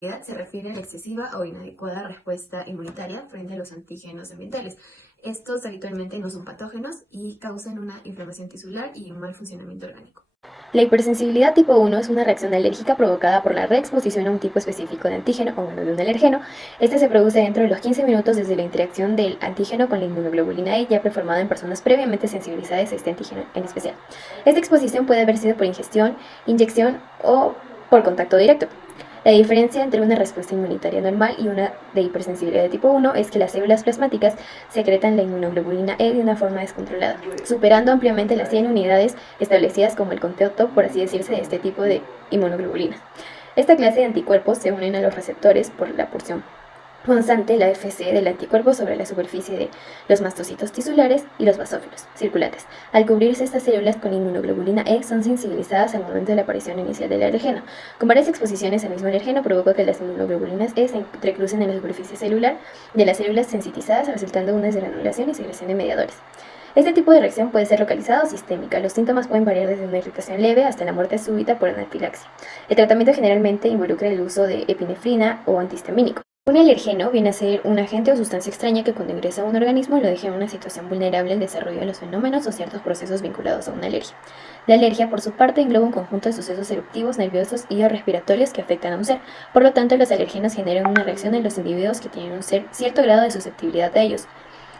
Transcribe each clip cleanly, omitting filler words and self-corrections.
Se refiere a la excesiva o inadecuada respuesta inmunitaria frente a los antígenos ambientales. Estos habitualmente no son patógenos y causan una inflamación tisular y un mal funcionamiento orgánico. La hipersensibilidad tipo 1 es una reacción alérgica provocada por la reexposición a un tipo específico de antígeno o bueno, de un alergeno. Este se produce dentro de los 15 minutos desde la interacción del antígeno con la inmunoglobulina E ya preformada en personas previamente sensibilizadas a este antígeno en especial. Esta exposición puede haber sido por ingestión, inyección o por contacto directo. La diferencia entre una respuesta inmunitaria normal y una de hipersensibilidad de tipo 1 es que las células plasmáticas secretan la inmunoglobulina E de una forma descontrolada, superando ampliamente las 100 unidades establecidas como el conteo top, por así decirse, de este tipo de inmunoglobulina. Esta clase de anticuerpos se unen a los receptores por la porción constante, la FC del anticuerpo sobre la superficie de los mastocitos tisulares y los basófilos circulantes. Al cubrirse estas células con inmunoglobulina E, son sensibilizadas al momento de la aparición inicial del alergeno. Con varias exposiciones al mismo alergeno provoca que las inmunoglobulinas E se entrecrucen en la superficie celular de las células sensitizadas, resultando en una desgranulación y secreción de mediadores. Este tipo de reacción puede ser localizada o sistémica. Los síntomas pueden variar desde una irritación leve hasta la muerte súbita por anafilaxia. El tratamiento generalmente involucra el uso de epinefrina o antihistamínico. Un alergeno viene a ser un agente o sustancia extraña que cuando ingresa a un organismo lo deja en una situación vulnerable al desarrollo de los fenómenos o ciertos procesos vinculados a una alergia. La alergia, por su parte, engloba un conjunto de sucesos eruptivos, nerviosos y o respiratorios que afectan a un ser. Por lo tanto, los alergenos generan una reacción en los individuos que tienen cierto grado de susceptibilidad a ellos.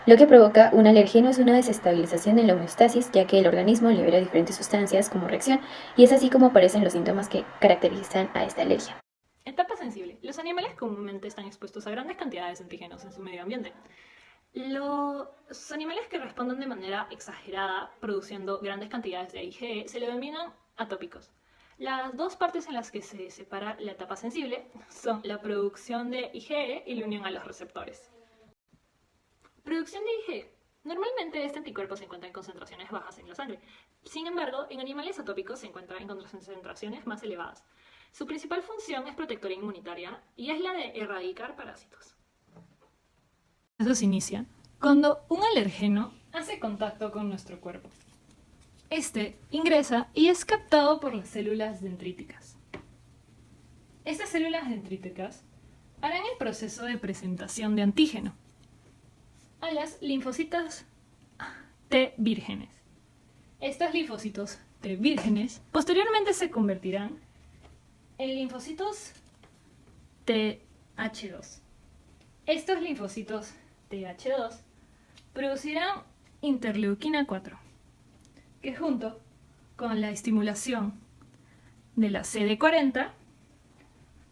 Lo que provoca un alergeno es una desestabilización en la homeostasis, ya que el organismo libera diferentes sustancias como reacción, y es así como aparecen los síntomas que caracterizan a esta alergia. Etapa sensible. Los animales comúnmente están expuestos a grandes cantidades de antígenos en su medio ambiente. Los animales que responden de manera exagerada, produciendo grandes cantidades de IgE, se le denominan atópicos. Las dos partes en las que se separa la etapa sensible son la producción de IgE y la unión a los receptores. Producción de IgE. Normalmente este anticuerpo se encuentra en concentraciones bajas en la sangre. Sin embargo, en animales atópicos se encuentra en concentraciones más elevadas. Su principal función es protectora inmunitaria y es la de erradicar parásitos. Eso se inicia cuando un alergeno hace contacto con nuestro cuerpo. Este ingresa y es captado por las células dendríticas. Estas células dendríticas harán el proceso de presentación de antígeno a las linfocitos T vírgenes. Estos linfocitos T vírgenes posteriormente se convertirán en linfocitos TH2. Estos linfocitos TH2 producirán interleuquina 4, que junto con la estimulación de la CD40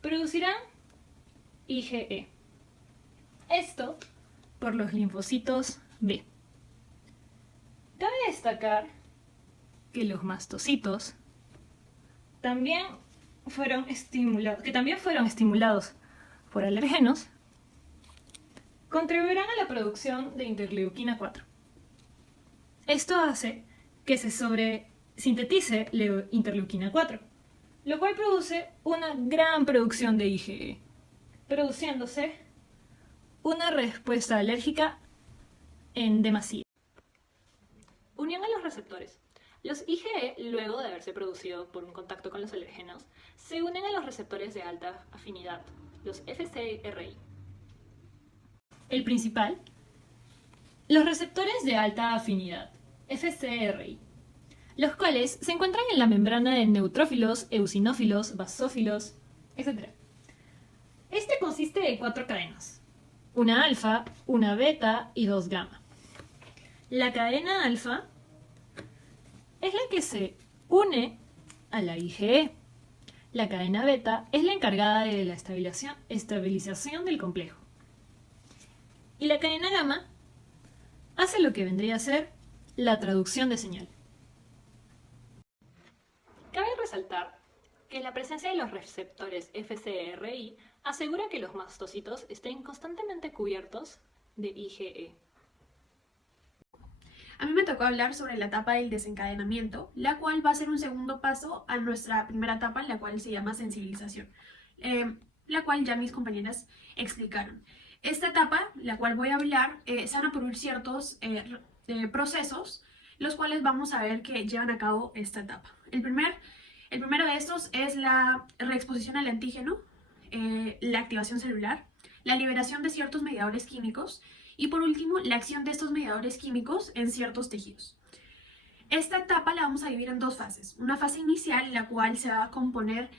producirán IgE. Esto por los linfocitos B. Cabe destacar que los mastocitos también fueron estimulados por alergenos, contribuirán a la producción de interleuquina 4. Esto hace que se sobresintetice la interleuquina 4, lo cual produce una gran producción de IgE, produciéndose una respuesta alérgica en demasía. Unión a los receptores. Los IgE, luego de haberse producido por un contacto con los alérgenos, se unen a los receptores de alta afinidad, los FcRI. El principal, los receptores de alta afinidad, FcRI, los cuales se encuentran en la membrana de neutrófilos, eosinófilos, basófilos, etc. Este consiste de 4 cadenas, una alfa, una beta y 2 gamma. La cadena alfa es la que se une a la IgE. La cadena beta es la encargada de la estabilización del complejo. Y la cadena gamma hace lo que vendría a ser la traducción de señal. Cabe resaltar que la presencia de los receptores FcRI asegura que los mastocitos estén constantemente cubiertos de IgE. A mí me tocó hablar sobre la etapa del desencadenamiento, la cual va a ser un segundo paso a nuestra primera etapa, la cual se llama sensibilización, la cual ya mis compañeras explicaron. Esta etapa, la cual voy a hablar, se van a producir ciertos procesos, los cuales vamos a ver que llevan a cabo esta etapa. El primero de estos es la reexposición al antígeno. la activación celular, la liberación de ciertos mediadores químicos y por último la acción de estos mediadores químicos en ciertos tejidos. Esta etapa la vamos a dividir en dos fases. Una fase inicial, la cual se va a componer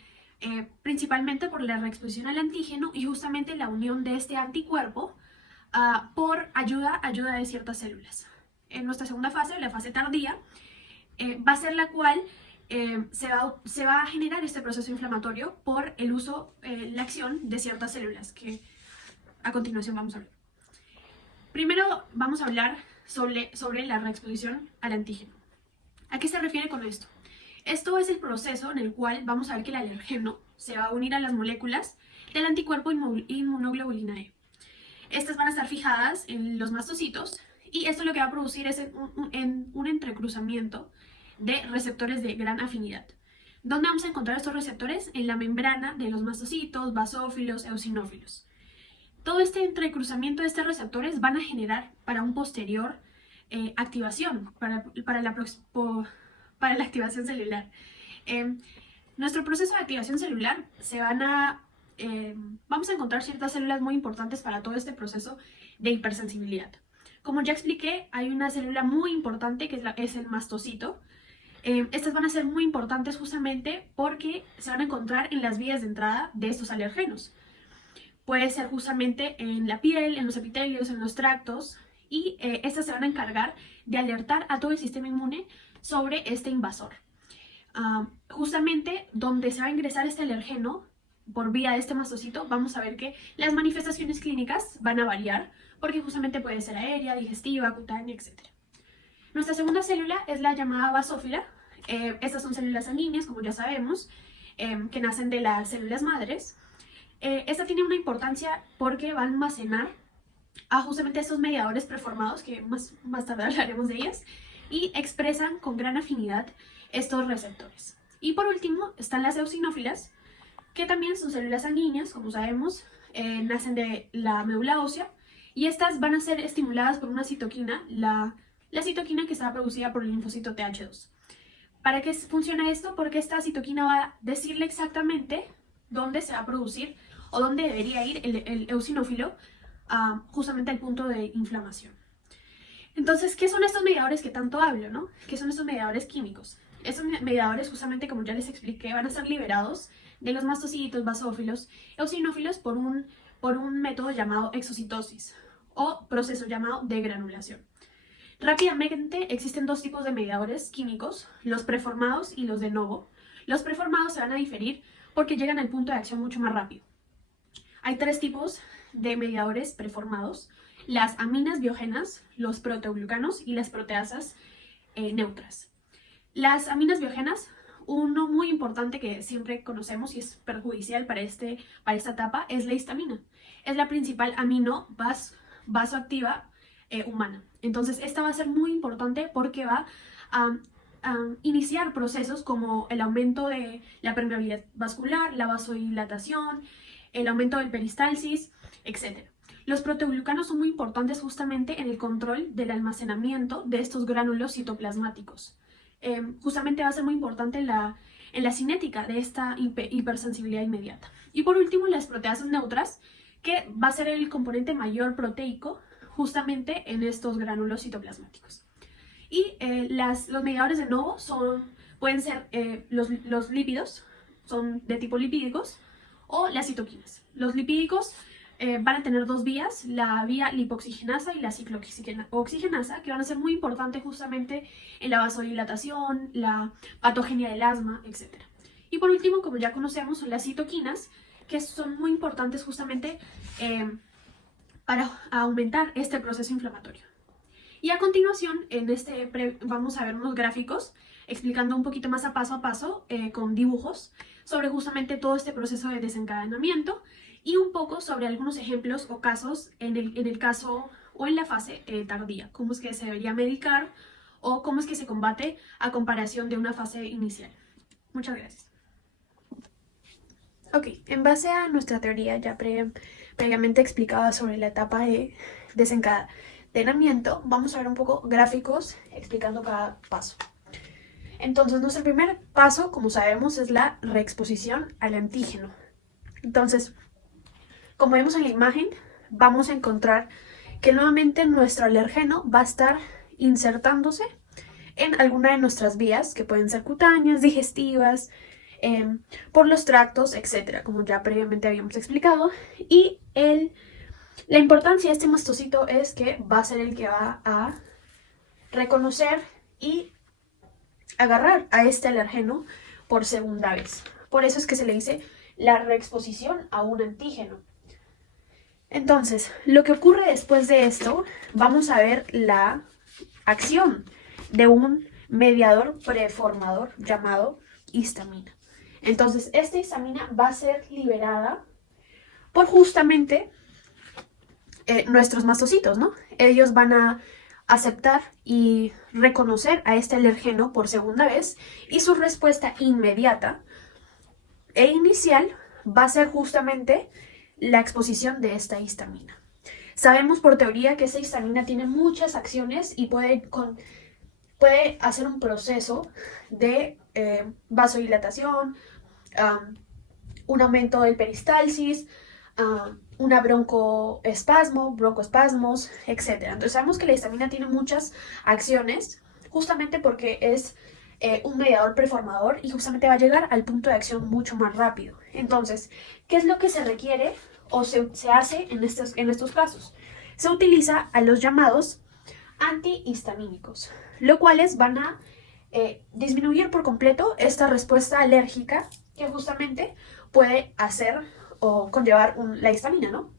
principalmente por la reexposición al antígeno y justamente la unión de este anticuerpo por ayuda de ciertas células. En nuestra segunda fase, la fase tardía, va a ser la cual se va a generar este proceso inflamatorio por el uso, la acción de ciertas células, que a continuación vamos a hablar. Primero vamos a hablar sobre la reexposición al antígeno. ¿A qué se refiere con esto? Esto es el proceso en el cual vamos a ver que el alergeno se va a unir a las moléculas del anticuerpo inmunoglobulina E. Estas van a estar fijadas en los mastocitos y esto lo que va a producir es un entrecruzamiento de receptores de gran afinidad. ¿Dónde vamos a encontrar estos receptores? En la membrana de los mastocitos, basófilos, eosinófilos. Todo este entrecruzamiento de estos receptores van a generar para un posterior activación, para la activación celular. Nuestro proceso de activación celular vamos a encontrar ciertas células muy importantes para todo este proceso de hipersensibilidad. Como ya expliqué, hay una célula muy importante que es el mastocito. Estas van a ser muy importantes justamente porque se van a encontrar en las vías de entrada de estos alergenos. Puede ser justamente en la piel, en los epitelios, en los tractos, y estas se van a encargar de alertar a todo el sistema inmune sobre este invasor. Justamente donde se va a ingresar este alergeno por vía de este mastocito, vamos a ver que las manifestaciones clínicas van a variar, porque justamente puede ser aérea, digestiva, cutánea, etc. Nuestra segunda célula es la llamada basófila. Estas son células sanguíneas, como ya sabemos, que nacen de las células madres. Esta tiene una importancia porque va a almacenar justamente estos mediadores preformados, que más tarde hablaremos de ellas, y expresan con gran afinidad estos receptores. Y por último están las eosinófilas, que también son células sanguíneas, como sabemos, nacen de la médula ósea, y estas van a ser estimuladas por una citoquina, la citoquina que está producida por el linfocito TH2. ¿Para qué funciona esto? Porque esta citoquina va a decirle exactamente dónde se va a producir o dónde debería ir el eosinófilo, justamente al punto de inflamación. Entonces, ¿qué son estos mediadores que tanto hablo, no? ¿Qué son estos mediadores químicos? Estos mediadores, justamente como ya les expliqué, van a ser liberados de los mastocitos, basófilos, eosinófilos por un método llamado exocitosis o proceso llamado degranulación. Rápidamente existen dos tipos de mediadores químicos, los preformados y los de novo. Los preformados se van a diferir porque llegan al punto de acción mucho más rápido. Hay tres tipos de mediadores preformados: las aminas biógenas, los proteoglucanos y las proteasas neutras. Las aminas biógenas, uno muy importante que siempre conocemos y es perjudicial para esta etapa, es la histamina. Es la principal amino vasoactiva humana. Entonces esta va a ser muy importante porque va a iniciar procesos como el aumento de la permeabilidad vascular, la vasodilatación, el aumento del peristalsis, etc. Los proteoglucanos son muy importantes justamente en el control del almacenamiento de estos gránulos citoplasmáticos. Justamente va a ser muy importante en la cinética de esta hipersensibilidad inmediata. Y por último, las proteasas neutras, que va a ser el componente mayor proteico justamente en estos gránulos citoplasmáticos. Y los mediadores de novo pueden ser los lípidos, son de tipo lipídicos, o las citoquinas. Los lipídicos van a tener dos vías, la vía lipoxigenasa y la ciclooxigenasa, que van a ser muy importantes justamente en la vasodilatación, la patogenia del asma, etc. Y por último, como ya conocemos, son las citoquinas, que son muy importantes justamente para aumentar este proceso inflamatorio. Y a continuación, vamos a ver unos gráficos explicando un poquito más a paso con dibujos sobre justamente todo este proceso de desencadenamiento y un poco sobre algunos ejemplos o casos en el caso o en la fase tardía, cómo es que se debería medicar o cómo es que se combate a comparación de una fase inicial. Muchas gracias. Ok, en base a nuestra teoría ya previamente explicada sobre la etapa de desencadenamiento, vamos a ver un poco gráficos explicando cada paso. Entonces, nuestro primer paso, como sabemos, es la reexposición al antígeno. Entonces, como vemos en la imagen, vamos a encontrar que nuevamente nuestro alergeno va a estar insertándose en alguna de nuestras vías, que pueden ser cutáneas, digestivas, por los tractos, etcétera, como ya previamente habíamos explicado. Y la importancia de este mastocito es que va a ser el que va a reconocer y agarrar a este alergeno por segunda vez. Por eso es que se le dice la reexposición a un antígeno. Entonces, lo que ocurre después de esto, vamos a ver la acción de un mediador preformador llamado histamina. Entonces, esta histamina va a ser liberada por justamente nuestros mastocitos, ¿no? Ellos van a aceptar y reconocer a este alergeno por segunda vez y su respuesta inmediata e inicial va a ser justamente la exposición de esta histamina. Sabemos por teoría que esta histamina tiene muchas acciones y puede hacer un proceso de vasodilatación, un aumento del peristalsis, una broncoespasmos, etc. Entonces sabemos que la histamina tiene muchas acciones justamente porque es un mediador preformador y justamente va a llegar al punto de acción mucho más rápido. Entonces, ¿qué es lo que se requiere o se hace en estos casos? Se utiliza a los llamados antihistamínicos, los cuales van a disminuir por completo esta respuesta alérgica que justamente puede hacer o conllevar la histamina, ¿no?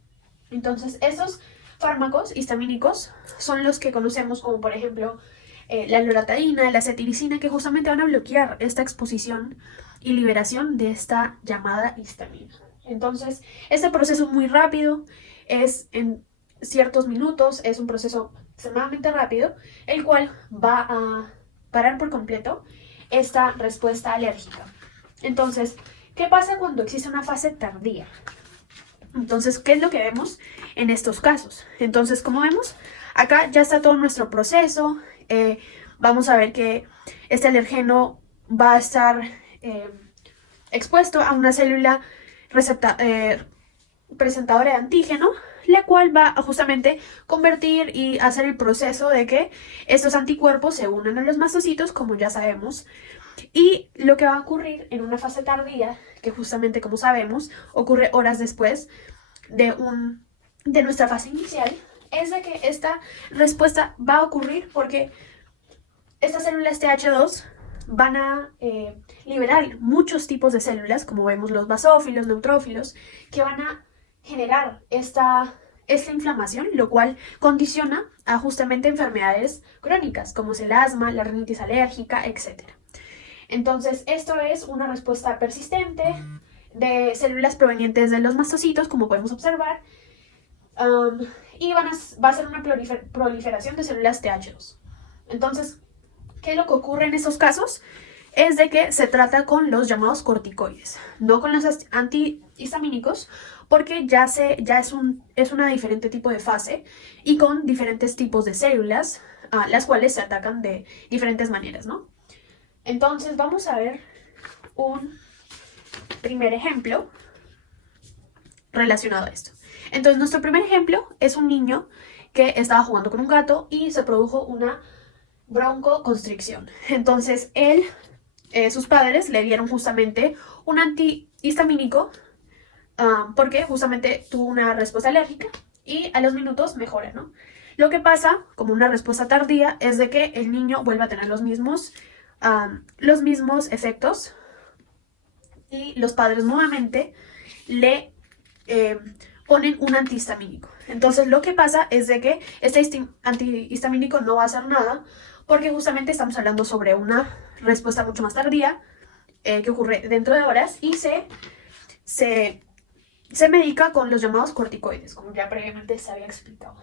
Entonces, esos fármacos histamínicos son los que conocemos como, por ejemplo, la loratadina, la cetiricina, que justamente van a bloquear esta exposición y liberación de esta llamada histamina. Entonces, este proceso es muy rápido, es en ciertos minutos, es un proceso extremadamente rápido, el cual va a parar por completo esta respuesta alérgica. Entonces, ¿qué pasa cuando existe una fase tardía? Entonces, ¿qué es lo que vemos en estos casos? Entonces, como vemos, acá ya está todo nuestro proceso. Vamos a ver que este alergeno va a estar expuesto a una célula presentadora de antígeno, la cual va a justamente convertir y hacer el proceso de que estos anticuerpos se unan a los mastocitos, como ya sabemos. Y lo que va a ocurrir en una fase tardía, que justamente como sabemos ocurre horas después de nuestra fase inicial, es de que esta respuesta va a ocurrir porque estas células TH2 van a liberar muchos tipos de células, como vemos los basófilos, neutrófilos, que van a generar esta inflamación, lo cual condiciona a justamente enfermedades crónicas, como es el asma, la rinitis alérgica, etc. Entonces, esto es una respuesta persistente de células provenientes de los mastocitos, como podemos observar, y va a ser una proliferación de células TH2. Entonces, ¿qué es lo que ocurre en estos casos? Es de que se trata con los llamados corticoides, no con los antihistamínicos, porque ya es una diferente tipo de fase y con diferentes tipos de células, las cuales se atacan de diferentes maneras, ¿no? Entonces vamos a ver un primer ejemplo relacionado a esto. Entonces nuestro primer ejemplo es un niño que estaba jugando con un gato y se produjo una broncoconstricción. Entonces sus padres le dieron justamente un antihistamínico porque justamente tuvo una respuesta alérgica y a los minutos mejora, ¿no? Lo que pasa, como una respuesta tardía, es de que el niño vuelve a tener los mismos efectos y los padres nuevamente le ponen un antihistamínico. Entonces lo que pasa es de que este antihistamínico no va a hacer nada porque justamente estamos hablando sobre una respuesta mucho más tardía que ocurre dentro de horas y se medica con los llamados corticoides, como ya previamente se había explicado.